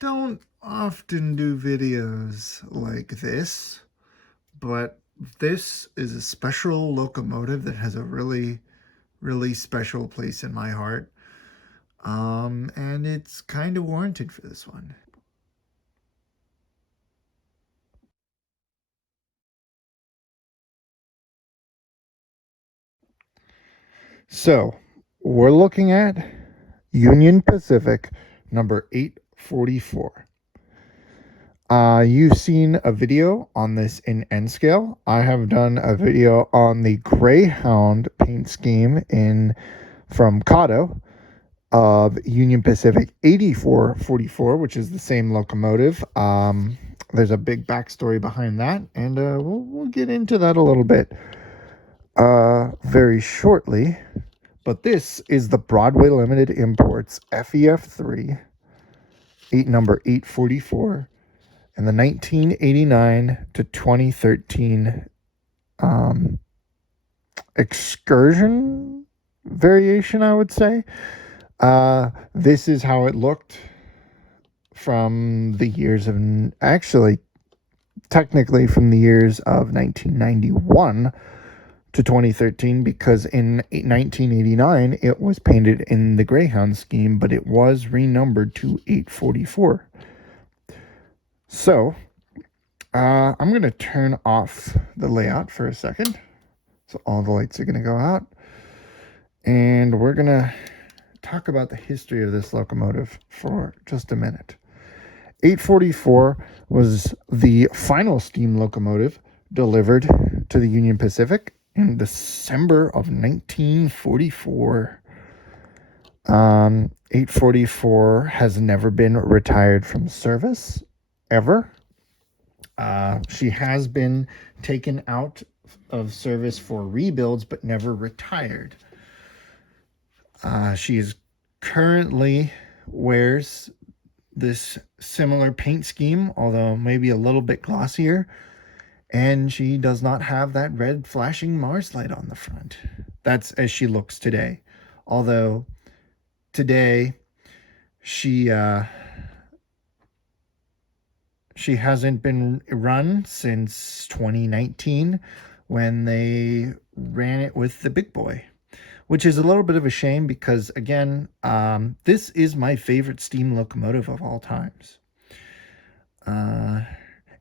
don't often do videos like this, but this is a special locomotive that has a really special place in my heart. And it's kind of warranted for this one. So, we're looking at Union Pacific number 844. You've seen a video on this in N scale. I have done a video on the Greyhound paint scheme in from Kato of Union Pacific 8444, which is the same locomotive. There's a big backstory behind that, and we'll get into that a little bit very shortly. But this is the Broadway Limited Imports FEF-3, number 844, and the 1989 to 2013 excursion variation, I would say. This is how it looked from the years of, actually, technically from the years of 1991 to 2013, because in 1989 it was painted in the Greyhound scheme, but it was renumbered to 844. So, I'm going to turn off the layout for a second. So all the lights are going to go out. And we're going to talk about the history of this locomotive for just a minute. 844 was the final steam locomotive delivered to the Union Pacific in December of 1944. 844 has never been retired from service, ever. She has been taken out of service for rebuilds, but never retired. She is currently wears this similar paint scheme, although maybe a little bit glossier, and she does not have that red flashing Mars light on the front. That's as she looks today. Although today she hasn't been run since 2019 when they ran it with the big boy, which is a little bit of a shame because, again, this is my favorite steam locomotive of all times.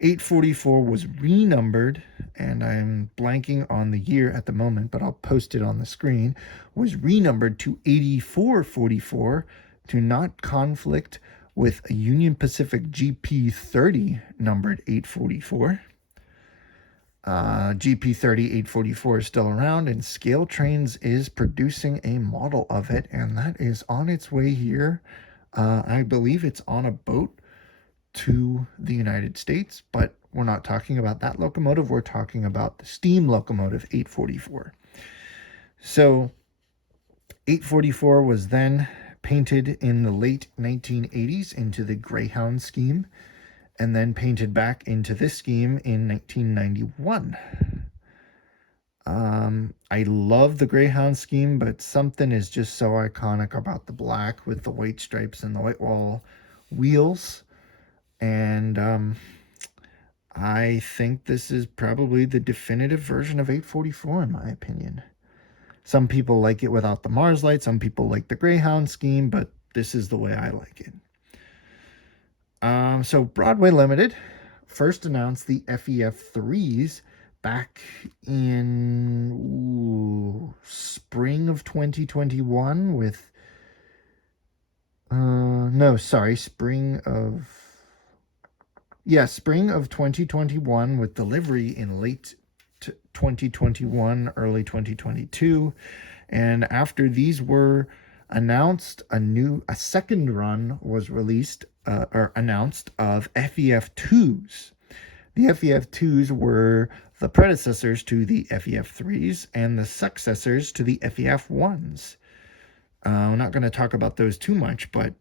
844 was renumbered, and I'm blanking on the year at the moment, but I'll post it on the screen, was renumbered to 8444 to not conflict with a Union Pacific GP30 numbered 844. GP30 844 is still around, and Scale Trains is producing a model of it, and that is on its way here. I believe it's on a boat to the United States, but we're not talking about that locomotive. We're talking about the steam locomotive 844. So 844 was then painted in the late 1980s into the Greyhound scheme, and then painted back into this scheme in 1991. I love the Greyhound scheme, but something is just so iconic about the black with the white stripes and the white wall wheels. And I think this is probably the definitive version of 844, in my opinion. Some people like it without the Mars light, some people like the Greyhound scheme, but this is the way I like it. So Broadway Limited first announced the FEF-3s back in spring of 2021 with spring of 2021 with delivery in late 2021, early 2022. And after these were announced, a second run was released or announced of FEF-2s. The FEF-2s were the predecessors to the FEF-3s and the successors to the FEF-1s. I'm not going to talk about those too much, but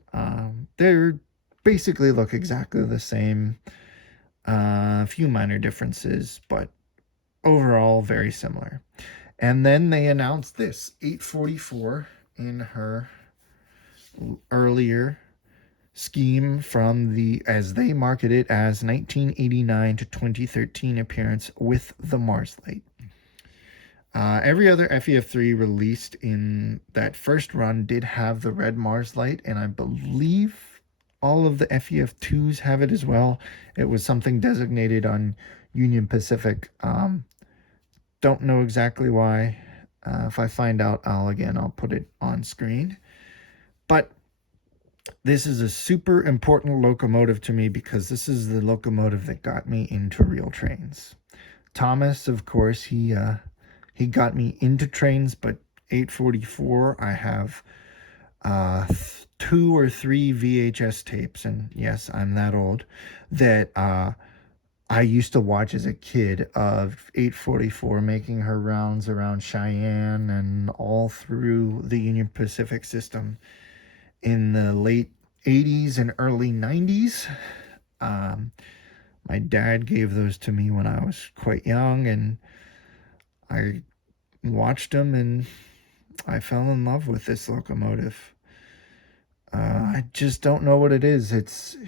they're basically look exactly the same. A few minor differences, but overall very similar. And then they announced this 844 in her earlier scheme from the, as they market it, as 1989 to 2013 appearance with the Mars light. Every other FEF-3 released in that first run did have the red Mars light, and I believe all of the FEF-2s have it as well. It was something designated on Union Pacific. Don't know exactly why. If I find out, I'll put it on screen. But this is a super important locomotive to me because this is the locomotive that got me into real trains. Thomas, of course, he got me into trains, but 844, I have 2 or 3 VHS tapes, and yes, I'm that old, that I used to watch as a kid of 844 making her rounds around Cheyenne and all through the Union Pacific system in the late 80s and early 90s. My dad gave those to me when I was quite young, and I watched them, and I fell in love with this locomotive. I just don't know what it is. It's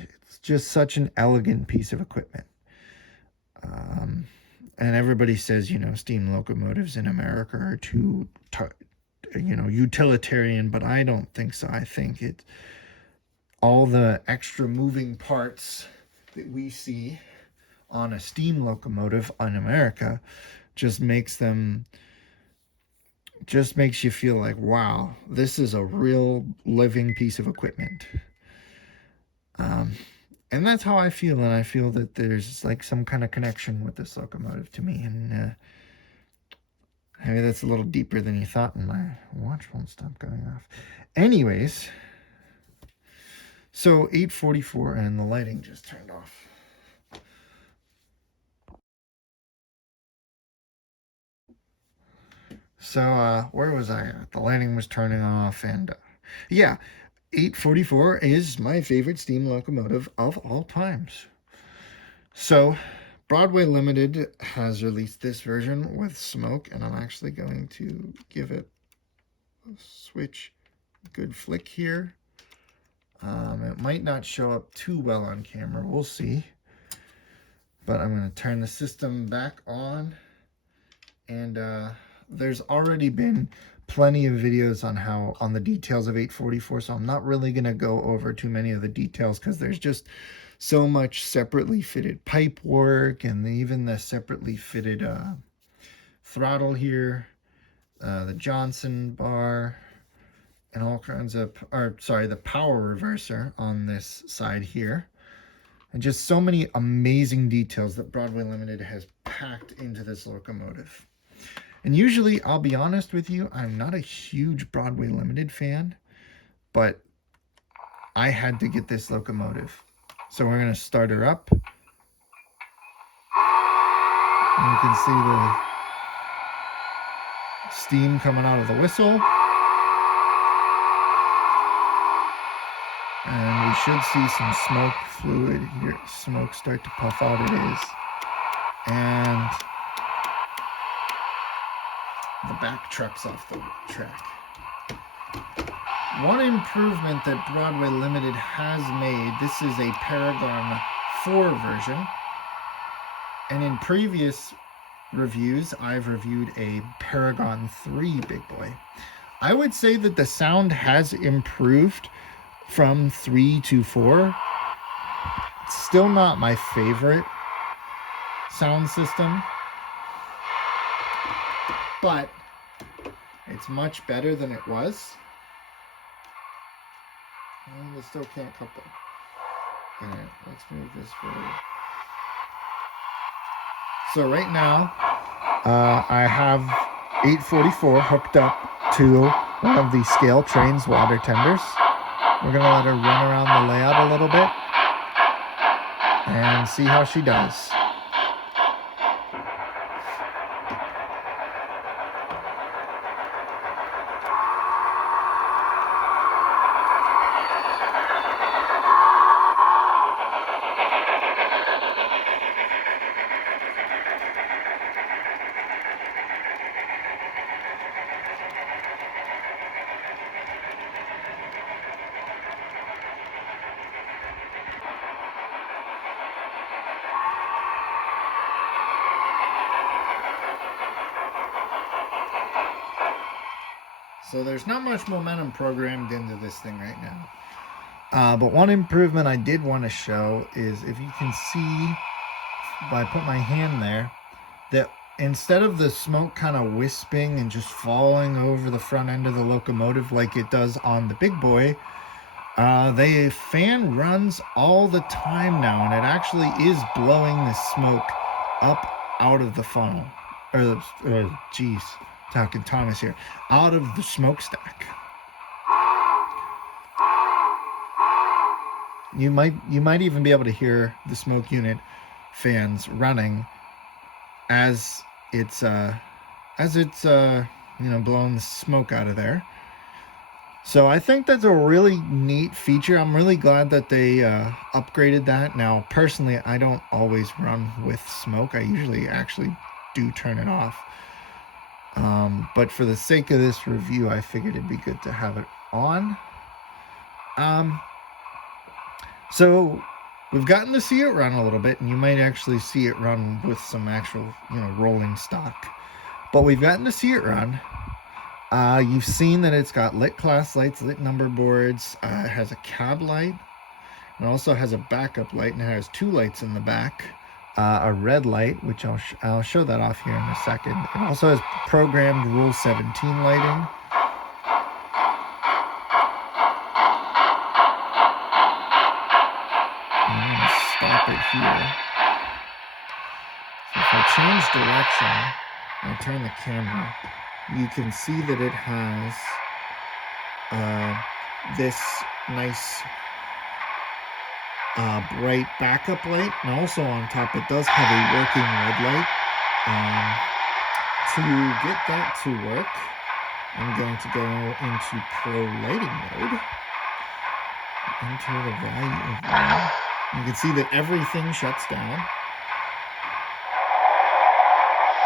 just such an elegant piece of equipment. And everybody says, steam locomotives in America are too, utilitarian, but I don't think so. I think all the extra moving parts that we see on a steam locomotive in America just makes you feel like, wow, this is a real living piece of equipment. And that's how I feel, and I feel that there's like some kind of connection with this locomotive to me, and maybe that's a little deeper than you thought, and my watch won't stop going off. Anyways, so 844, and the lighting just turned off. So where was I at? The lighting was turning off, and yeah, 844 is my favorite steam locomotive of all times. So Broadway Limited has released this version with smoke, and I'm actually going to give it a switch good flick here. It might not show up too well on camera, we'll see. But I'm going to turn the system back on, and there's already been plenty of videos on the details of 844, so I'm not really going to go over too many of the details because there's just so much separately fitted pipe work, and even the separately fitted throttle here, the Johnson bar, and all kinds of, the power reverser on this side here. And just so many amazing details that Broadway Limited has packed into this locomotive. And usually, I'll be honest with you, I'm not a huge Broadway Limited fan, but I had to get this locomotive. So we're going to start her up. And you can see the steam coming out of the whistle. And we should see some smoke fluid here. Smoke start to puff out. It is. And the back truck's off the track. One improvement that Broadway Limited has made, this is a Paragon 4 version. And in previous reviews, I've reviewed a Paragon 3 big boy. I would say that the sound has improved from 3 to 4. It's still not my favorite sound system, but it's much better than it was. And it still can't couple. Alright, let's move this forward. So right now, I have 844 hooked up to one of the scale train's water tenders. We're going to let her run around the layout a little bit and see how she does. So there's not much momentum programmed into this thing right now. But one improvement I did want to show is, if you can see, if I put my hand there, that instead of the smoke kind of wisping and just falling over the front end of the locomotive like it does on the big boy, the fan runs all the time now, and it actually is blowing the smoke up out of the funnel. Geez, talking Thomas here. Out of the smokestack. You might even be able to hear the smoke unit fans running as it's blowing the smoke out of there. So I think that's a really neat feature. I'm really glad that they upgraded that. Now, personally, I don't always run with smoke. I usually actually do turn it off. But for the sake of this review, I figured it'd be good to have it on. So we've gotten to see it run a little bit, and you might actually see it run with some actual, rolling stock. But we've gotten to see it run. You've seen that it's got lit class lights, lit number boards. It has a cab light. It also has a backup light, and it has two lights in the back. A red light, which I'll show that off here in a second. It also has programmed Rule 17 lighting. I'm going to stop it here. So if I change direction and turn the camera, you can see that it has this nice bright backup light, and also on top it does have a working red light. To get that to work, I'm going to go into Pro Lighting mode, enter the value of 1. You can see that everything shuts down.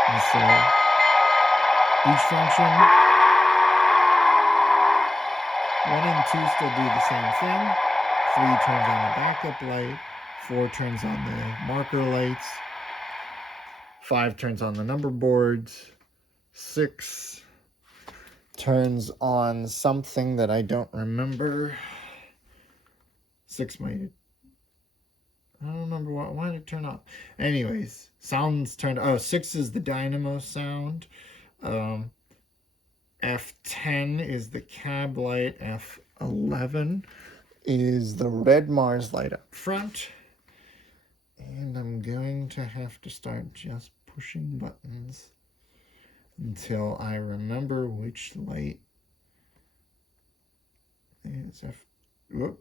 And so each function, 1 and 2 still do the same thing. 3 turns on the backup light, 4 turns on the marker lights, 5 turns on the number boards, 6 turns on something that I don't remember. 6 might, I don't remember why did it turn off. Anyways, sounds turned, 6 is the dynamo sound. F10 is the cab light. F11 is the red Mars light up front. And I'm going to have to start just pushing buttons until I remember which light is whoop.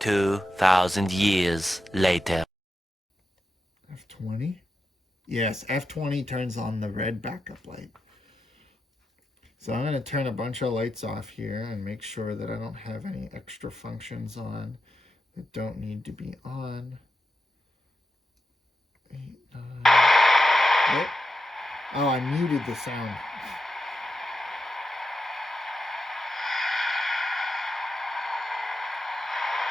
2,000 years later. F20? Yes, F20 turns on the red backup light. So I'm going to turn a bunch of lights off here and make sure that I don't have any extra functions on that don't need to be on. 8, 9. Whoop. Oh, I muted the sound.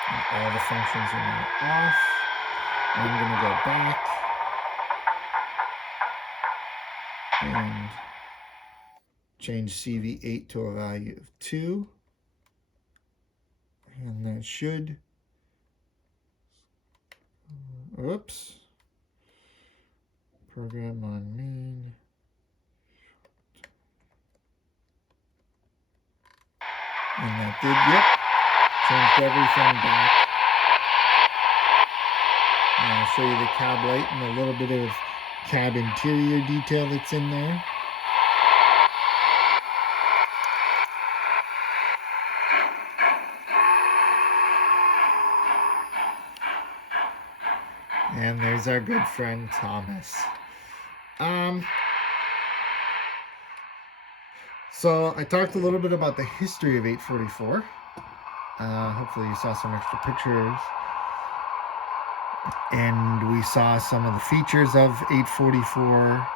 And all the functions are now off. I'm going to go back and change CV8 to a value of 2. And that should, oops, program on main. And that did, yep, changed everything back. And I'll show you the cab light and a little bit of cab interior detail that's in there. And there's our good friend Thomas. So I talked a little bit about the history of 844. Hopefully you saw some extra pictures. And we saw some of the features of 844.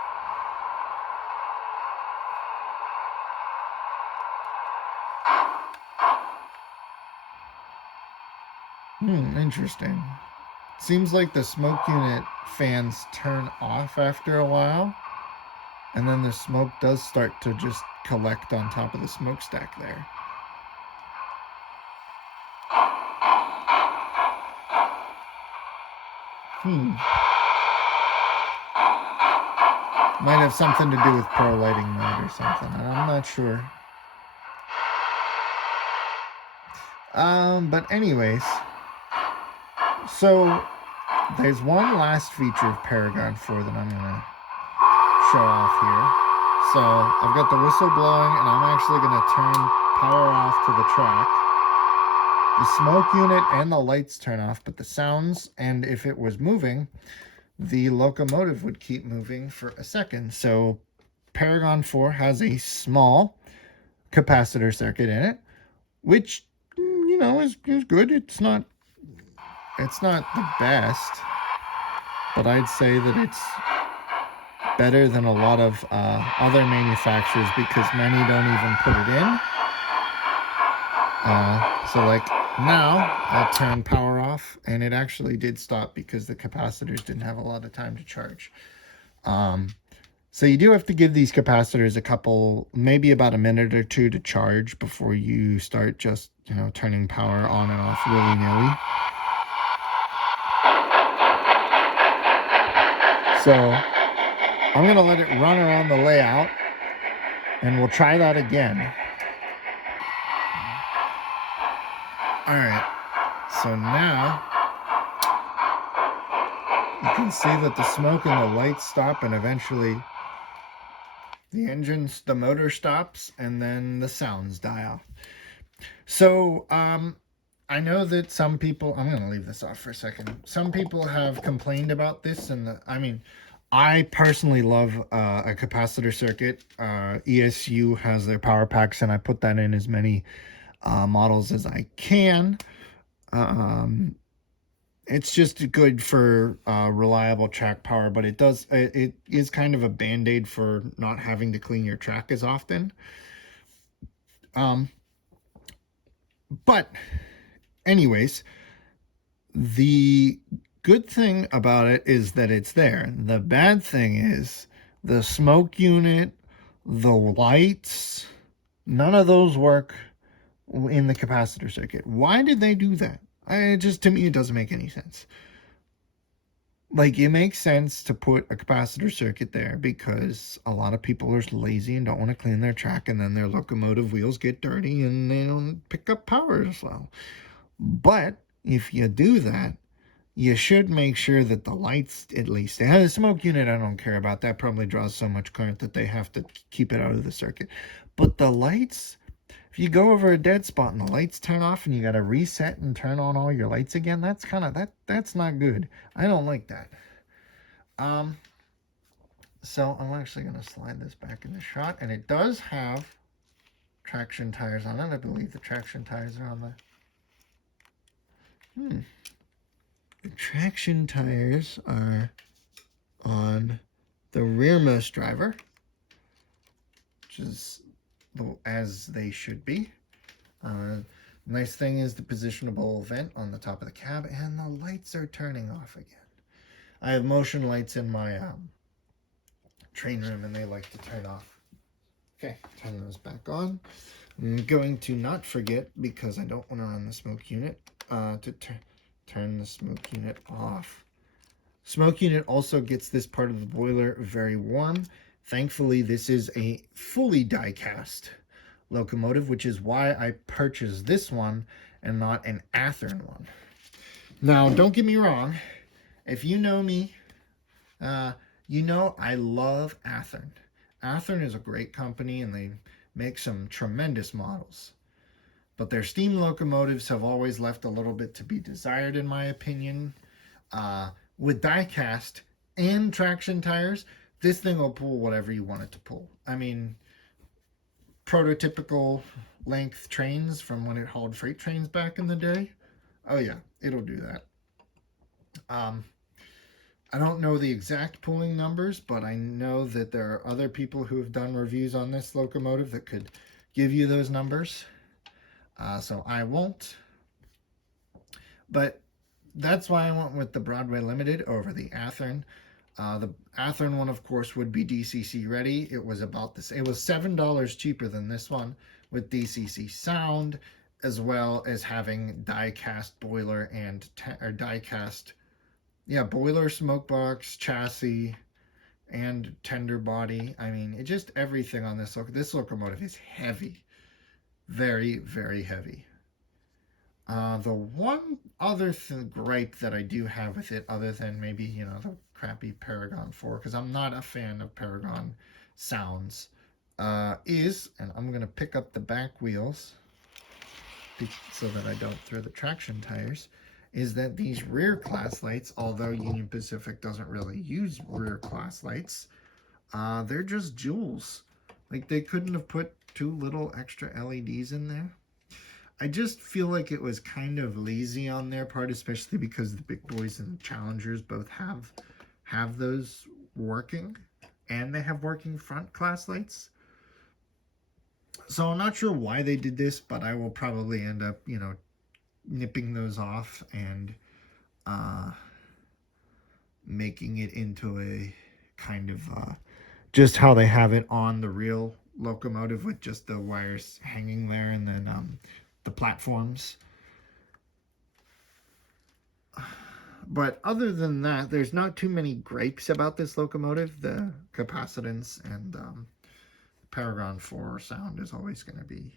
Interesting. Seems like the smoke unit fans turn off after a while, and then the smoke does start to just collect on top of the smokestack there. Might have something to do with pro lighting mode or something. I'm not sure. But anyways, so there's one last feature of Paragon 4 that I'm gonna show off here. So I've got the whistle blowing, and I'm actually gonna turn power off to the track. The smoke unit and the lights turn off, but the sounds, and if it was moving, the locomotive would keep moving for a second. So Paragon 4 has a small capacitor circuit in it, which, you know, is good. It's not the best, but I'd say that it's better than a lot of other manufacturers because many don't even put it in. So like now I'll turn power off, and it actually did stop because the capacitors didn't have a lot of time to charge. So you do have to give these capacitors a couple, maybe about a minute or two to charge before you start just, you know, turning power on and off willy-nilly. So I'm going to let it run around the layout, and we'll try that again. All right, so now you can see that the smoke and the lights stop, and eventually the motor stops, and then the sounds die off. So I know that some people, I'm going to leave this off for a second. Some people have complained about this, and I personally love a capacitor circuit. ESU has their power packs, and I put that in as many models as I can. It's just good for reliable track power, but it is kind of a band-aid for not having to clean your track as often. But anyways, the good thing about it is that it's there. The bad thing is the smoke unit, the lights, none of those work in the capacitor circuit. Why did they do that? To me, it doesn't make any sense. Like, it makes sense to put a capacitor circuit there because a lot of people are lazy and don't want to clean their track, and then their locomotive wheels get dirty and they don't pick up power as well. But if you do that, you should make sure that the lights, at least, they have a smoke unit. I don't care about that. Probably draws so much current that they have to keep it out of the circuit. But the lights, if you go over a dead spot and the lights turn off and you got to reset and turn on all your lights again, that's not good. I don't like that. So I'm actually going to slide this back in the shot, and it does have traction tires on it. I believe the traction tires are on the The traction tires are on the rearmost driver, which is as they should be. Nice thing is the positionable vent on the top of the cab, and the lights are turning off again. I have motion lights in my train room, and they like to turn off. Okay, turn those back on. I'm going to not forget, because I don't want to run the smoke unit, to turn the smoke unit off. Smoke unit also gets this part of the boiler very warm. Thankfully, this is a fully die-cast locomotive, which is why I purchased this one and not an Athearn one. Now, don't get me wrong. If you know me, you know I love Athearn. Athearn is a great company, and they make some tremendous models. But their steam locomotives have always left a little bit to be desired, in my opinion. With die-cast and traction tires, this thing will pull whatever you want it to pull. I mean, prototypical length trains from when it hauled freight trains back in the day. Oh yeah, it'll do that. I don't know the exact pulling numbers, but I know that there are other people who have done reviews on this locomotive that could give you those numbers. So I won't. But that's why I went with the Broadway Limited over the Athearn. The Athearn one, of course, would be DCC ready. It was about this. It was $7 cheaper than this one with DCC sound, as well as having die-cast boiler and or die-cast, yeah, boiler, smoke box, chassis, and tender body. I mean, it just everything on this locomotive is heavy, very, very heavy. The one other gripe that I do have with it, other than maybe, you know, the crappy Paragon 4, because I'm not a fan of Paragon sounds, is, and I'm going to pick up the back wheels so that I don't throw the traction tires, is that these rear class lights, although Union Pacific doesn't really use rear class lights, they're just jewels. Like, they couldn't have put 2 little extra LEDs in there. I just feel like it was kind of lazy on their part, especially because the Big Boys and the Challengers both have those working, and they have working front class lights. So I'm not sure why they did this, but I will probably end up, you know, nipping those off and making it into a kind of just how they have it on the real locomotive, with just the wires hanging there, and then the platforms. But other than that, there's not too many gripes about this locomotive. The capacitance and Paragon 4 sound is always going to be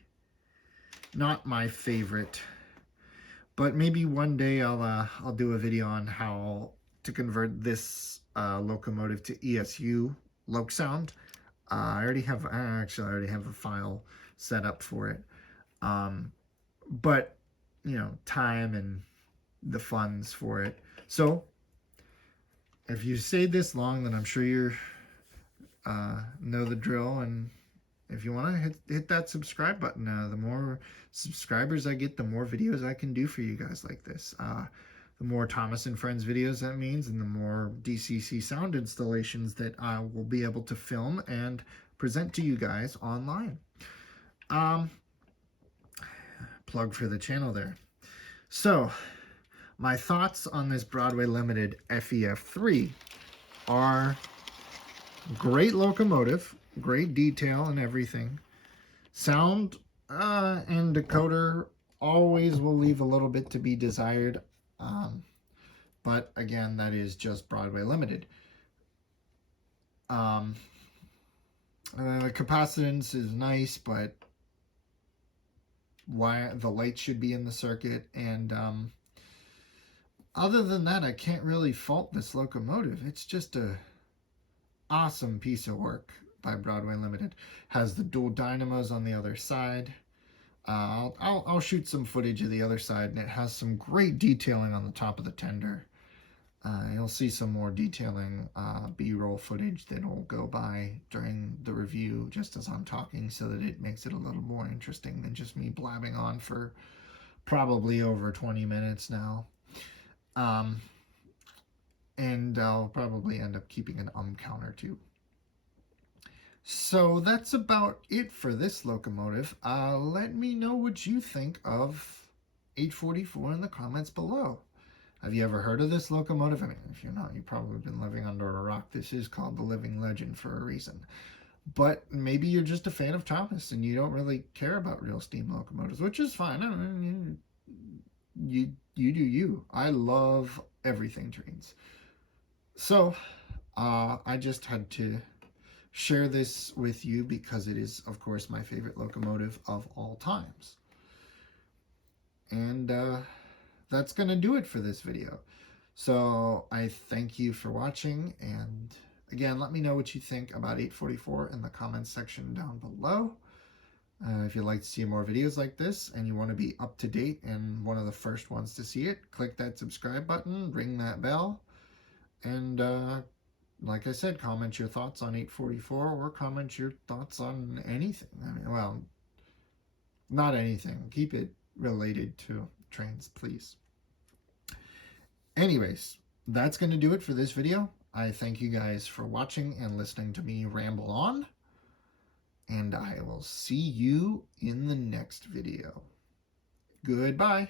not my favorite. But maybe one day I'll do a video on how to convert this locomotive to ESU loc sound. I already have a file set up for it. But you know, time and the funds for it. So if you stayed this long, then I'm sure you know the drill. And if you want to hit that subscribe button, the more subscribers I get, the more videos I can do for you guys like this. The more Thomas and Friends videos that means, and the more DCC sound installations that I will be able to film and present to you guys online. Plug for the channel there. So my thoughts on this Broadway Limited FEF-3 are great locomotive, great detail and everything. Sound and decoder always will leave a little bit to be desired. But again, that is just Broadway Limited. The capacitance is nice, but why the lights should be in the circuit. And other than that, I can't really fault this locomotive. It's just a awesome piece of work by Broadway Limited. Has the dual dynamos on the other side. I'll shoot some footage of the other side, and it has some great detailing on the top of the tender. You'll see some more detailing B-roll footage that will go by during the review just as I'm talking, so that it makes it a little more interesting than just me blabbing on for probably over 20 minutes now. And I'll probably end up keeping an counter too. So that's about it for this locomotive. Let me know what you think of 844 in the comments below. Have you ever heard of this locomotive? I mean, if you're not, you've probably been living under a rock. This is called the Living Legend for a reason. But maybe you're just a fan of Thomas and you don't really care about real steam locomotives, which is fine. I mean, you do you. I love everything trains. So I just had to share this with you because it is, of course, my favorite locomotive of all times. And that's going to do it for this video. So I thank you for watching. And again, let me know what you think about 844 in the comments section down below. If you'd like to see more videos like this and you want to be up to date and one of the first ones to see it, click that subscribe button, ring that bell, and like I said, comment your thoughts on 844 or comment your thoughts on anything. I mean, well, not anything. Keep it related to trains, please. Anyways, that's going to do it for this video. I thank you guys for watching and listening to me ramble on. And I will see you in the next video. Goodbye.